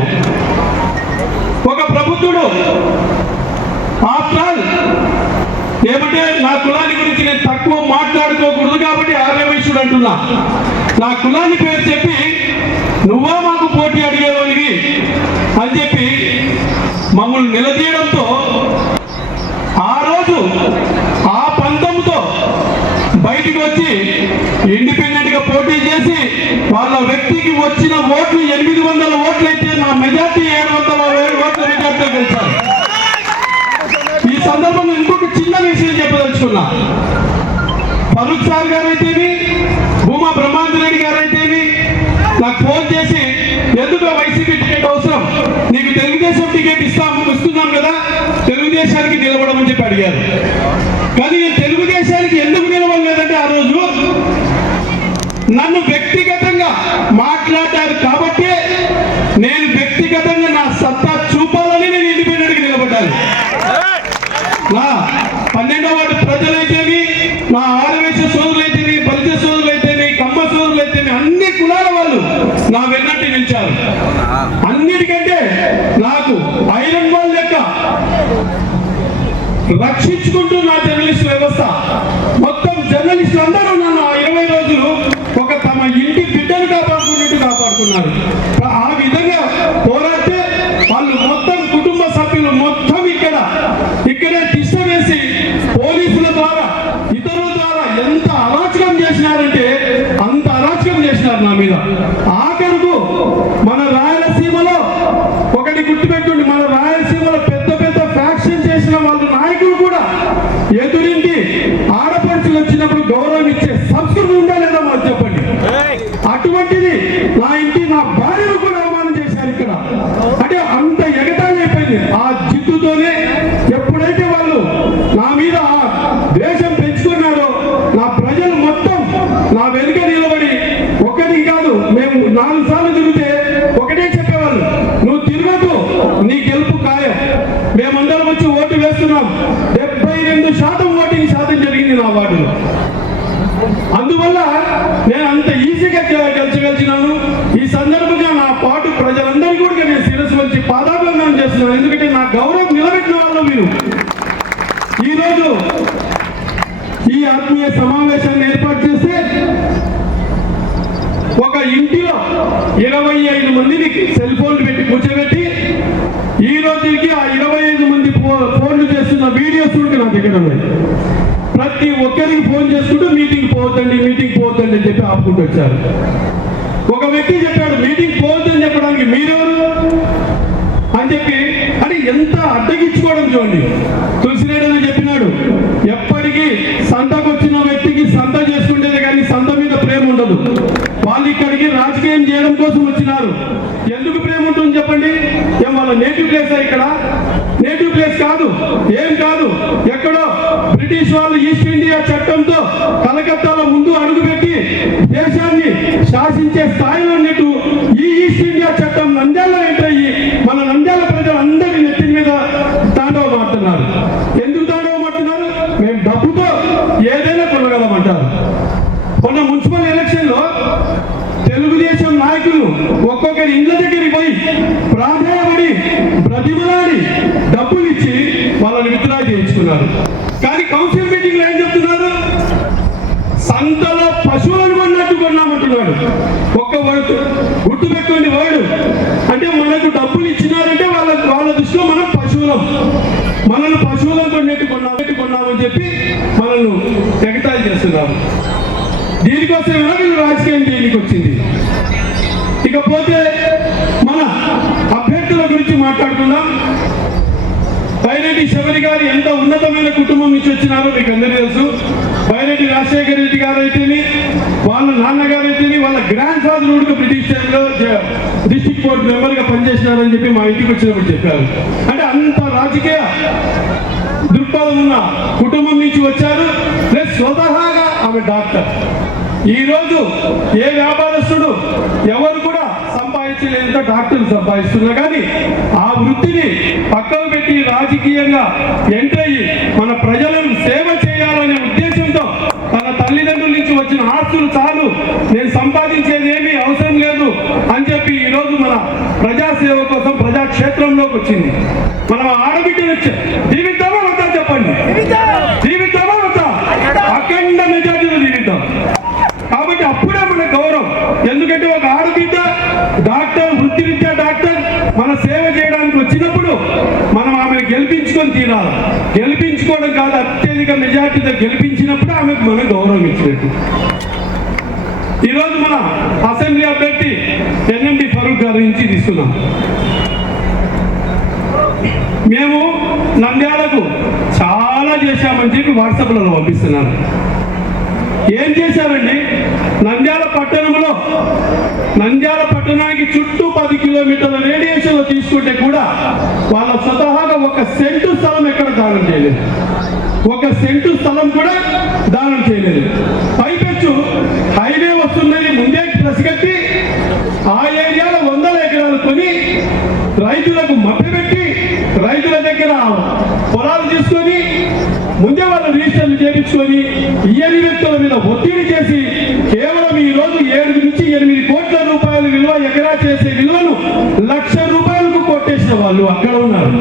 నేను. ఒక ప్రభుత్వుడు after all ఏమంటే నా కులాన్ని గురించి నేను తక్కువ మాట్లాడుకోకూడదు కాబట్టి ఆర్యవైశ్యుడు అంటున్నా. నా కులాన్ని పేరు చెప్పి నువ్వా మాకు పోటీ అడిగేవాడివి అని చెప్పి మమ్మల్ని నిలదీయడంతో ఆ రోజు ఆ పంతంతో బయటికి వచ్చి ఇండిపెండెంట్ గా పోటీ చేసి వాళ్ళ వ్యక్తికి వచ్చిన ఓట్లు 800 ఓట్లు అయితే నా మెజార్టీ 700 ఓట్ల మెజార్టీ గెలిచారు. ఈ సందర్భంలో ఇంకొక చిన్న విషయం చెప్పదలుచుకున్నా. ఫరూక్ సార్ గారైతేమి, భూమా బ్రహ్మాందరెడ్డి గారైతేమి నాకు ఫోన్ చేసి ఎందుకు వైసీపీ టికెట్ అవసరం, నీకు తెలుగుదేశం టికెట్ ఇస్తున్నాం కదా, తెలుగుదేశానికి నిలబడమని చెప్పి అడిగారు. కానీ నేను తెలుగుదేశానికి ఎందుకు నిలబడలేదంటే ఆ రోజు నన్ను వ్యక్తిగతంగా మాట్లాడారు కాబట్టి నేను వ్యక్తిగతంగా నా సత్తా చూపాలని నేను ఇండిపెండెంట్గా నిలబడ్డాను. నా 12వ వార్డు ప్రజలైతేమి, నా ఆర్యవైశ్య సోదరులైతేమి, బలిజ సోదరులైతేమి, కమ్మ సోదరులైతేమి అన్ని కులాల వాళ్ళు నా వెన్నట్టు నిలిచారు. అన్నిటికంటే నాకు ఐరన్ వాల్ లెక్క రక్షించుకుంటూ నా జర్నలిస్ట్ వ్యవస్థ మొత్తం జర్నలిస్టులు అందరూ నన్ను 20 రోజులు ఒక తమ ఇంటి బిడ్డను కాపాడుకున్నట్టు కాపాడుకున్నారు. ఆ విధంగా పోరాడితే వాళ్ళు మొత్తం కుటుంబ సభ్యులు మొత్తం ఇక్కడే తిష్ట వేసి పోలీసుల ద్వారా ఇతరుల ద్వారా ఎంత అరాచకం చేసినారంటే అంత అరాచకం చేసినారు నా మీద. ఆఖరుకు మన రాయలసీమలో ఒకటి గుర్తుపెట్టుండి, మన రాయలసీమలో పెద్ద పెద్ద ఫ్యాక్షన్ చేసిన వాళ్ళ నాయకులు కూడా ఎదురింటి ఆడపడుచులు వచ్చినప్పుడు గౌరవం ఇచ్చే సంస్కృతి ఉందా లేదా మాకు చెప్పండి. అటువంటిది నా ఇంటి నా భార్యను కూడా అవమానం చేశారు ఇక్కడ. అంటే అంత ఎగతాళి అయిపోయింది. ఆ జిద్దుతోనే ఎప్పుడైతే వాళ్ళు నా మీద ద్వేషం పెంచుకున్నారో నా ప్రజలు మొత్తం నా వెనుక నిలబడి ఒకటి కాదు మేము 4 సార్లు తిరిగితే ఒకటే చెప్పేవాళ్ళు, నువ్వు తిరగదు నీ గెలుపు ఖాయం. మేమందరం వచ్చి ఓటు వేస్తున్నాం. 72% ఓటింగ్ శాతం జరిగింది నా వార్డులో. అందువల్ల నేను అంత ఈజీగా గెలిచినాను. ఈ సందర్భంగా నా పాటు ప్రజలందరికీ కూడా నేను శిరస్సు వచ్చి పాదాభివందనం చేస్తున్నాను. ఎందుకంటే నా గౌరవం నిలబెట్టిన వాళ్ళు మీరు. ఈరోజు ఈ ఆత్మీయ సమావేశాన్ని ఏర్పాటు చేస్తే ఒక ఇంటిలో 25 మందిని సెల్ ఫోన్లు పెట్టి కూర్చోబెట్టి ఈ రోజుకి ఆ 25 మంది ఫోన్లు చేస్తున్న వీడియోస్ కూడా నా దగ్గర ఉన్నాయి. ప్రతి ఒక్కరికి ఫోన్ చేసుకుంటూ మీటింగ్ పోవద్దండి అని చెప్పి ఆపుకుంటూ వచ్చారు. ఒక వ్యక్తి చెప్పాడు మీటింగ్ పోవద్దని చెప్పడానికి మీరెవరు అని చెప్పి. అంటే ఎంత అడ్డగించుకోవడం చూడండి. తులసిరెడ్డి చెప్పినాడు, ఎప్పటికీ సంతకు వచ్చిన వ్యక్తికి సంత చేసుకుంటేది కానీ సంత మీద ప్రేమ ఉండదు. వాళ్ళు ఇక్కడికి రాజకీయం చేయడం కోసం వచ్చినారు. ఎందుకు ప్రేమ ఉంటుంది చెప్పండి? ఏం వాళ్ళ నేటివ్ ప్లేస్ ఇక్కడ? నేటివ్ ప్లేస్ కాదు, ఏం కాదు. ఎక్కడో బ్రిటిష్ వాళ్ళు ఈస్ట్ ఇండియా చట్టంతో కలకత్తాలో ముందు అడుగుపెట్టి దేశాన్ని శాసించే స్థాయిలో నేటు ఈ ఈస్ట్ ఇండియా చట్టం నంద్యాలలో ఎంటర్ అయ్యి మన నంద్యాల ప్రజలందరి నెత్తి మీద తాండవమాడుతున్నారు. ఎందుకు తాండవమాడుతున్నారు? మేము డబ్బుతో ఏదైనా కొనగలమంటారు. మొన్న మున్సిపల్ ఎలక్షన్ లో తెలుగుదేశం నాయకులు ఒక్కొక్కరి ఇండ్ల దగ్గరికి పోయి ప్రాధాన్యపడి బ్రతిమలాడి డబ్బులు ఇచ్చి వాళ్ళని విత్డ్రా చేయించుకున్నారు. కానీ కౌన్సిల్ మీటింగ్ లో ఏం చెప్తున్నారు? సంతలో పశువులను కొన్నట్టు కొన్నామంటున్నాడు. ఒక్క వర్డ్ గుర్తు పెట్టుకోండి. వర్డ్ అంటే మనకు డబ్బులు ఇచ్చినారంటే వాళ్ళ దృష్టిలో మనం పశువులం, మనల్ని పశువులం కొన్నామని చెప్పి మనల్ని ఎగతాళి చేస్తున్నారు. దీనికోసమైనా వీళ్ళు రాజకీయం చేయడానికి వచ్చింది. ఇకపోతే మన అభ్యర్థుల గురించి మాట్లాడుకుందాం. బైరెడ్డి శబరి గారు ఎంత ఉన్నతమైన కుటుంబం నుంచి వచ్చినారో మీకు అందరికీ తెలుసు. బైరెడ్డి రాజశేఖర రెడ్డి గారు అయితేనే, వాళ్ళ నాన్నగారు అయితేనే, వాళ్ళ గ్రాండ్ ఫాదర్ కూడా బ్రిటిష్ టైంలో డిస్ట్రిక్ట్ కోర్టు మెంబర్గా పనిచేసినారని చెప్పి మా ఇంటికి వచ్చినప్పుడు చెప్పారు. అంటే అంత రాజకీయ దృక్పథం ఉన్న కుటుంబం నుంచి వచ్చారు. ప్లస్ స్వతహాగా ఆమె డాక్టర్. ఈరోజు ఏ వ్యాపారస్తుడు ఎవరు కూడా సంపాదించలేంత డాక్టర్లు సంపాదిస్తున్నా కానీ ఆ వృత్తిని పక్కకు పెట్టి రాజకీయంగా ఎంటర్ అయ్యి మన ప్రజలను సేవ చేయాలనే ఉద్దేశంతో తన తల్లిదండ్రుల నుంచి వచ్చిన ఆస్తులు చాలు, నేను సంపాదించేది ఏమీ అవసరం లేదు అని చెప్పి ఈరోజు మన ప్రజాసేవ కోసం ప్రజాక్షేత్రంలోకి వచ్చింది. మనం ఆడబిడ్డను జీవితామా వద్దా చెప్పండి, జీవితామా వద్దా? అఖండ మెజార్టీలో జీవితాం. కాబట్టి అప్పుడే మన గౌరవం. ఎందుకంటే ఒక ఆడబిడ్డ డాక్టర్, వృత్తిరీత్యా డాక్టర్ మన సేవ చేయడానికి వచ్చినప్పుడు మనం ఆమెను గెలిపించుకొని తీరాలి. గెలిపించుకోవడం కాదు, అత్యధిక మెజార్టీతో గెలిపించినప్పుడు ఆమెకు మనం గౌరవం ఇచ్చినట్టు. ఈరోజు మన అసెంబ్లీ అభ్యర్థి ఎన్ఎండి ఫరూక్ గారి నుంచి తీసుకున్నాం. మేము నంద్యాలకు చాలా చేశామని చెప్పి వాట్సాప్లలో పంపిస్తున్నాను. ఏం చేశారండి? నంద్యాల పట్టణానికి చుట్టూ 10 కిలోమీటర్ల రేడియేషన్లో తీసుకుంటే కూడా వాళ్ళ స్వతహాగా 1 సెంటు స్థలం ఎక్కడ దానం చేయలేదు. 1 సెంటు స్థలం కూడా దానం చేయలేదు. పైపెచ్చు హైవే వస్తుందని ముందే ప్రసిగట్టి ఆ ఏరియాలో 100 ఎకరాలు కొని రైతులకు మభ్యపెట్టి రైతుల దగ్గర పొలాలు తీసుకొని ముందే వాళ్ళు రిజిస్టర్లు చేయించుకొని ఇయ్యని వ్యక్తుల మీద ఒత్తిడి చేసి కేవలం ఈ రోజు 7 నుంచి 8 కోట్ల రూపాయల విలువ ఎకరా చేసే విలువను 1,00,000 రూపాయలకు కొట్టేసిన వాళ్ళు అక్కడ ఉన్నారు.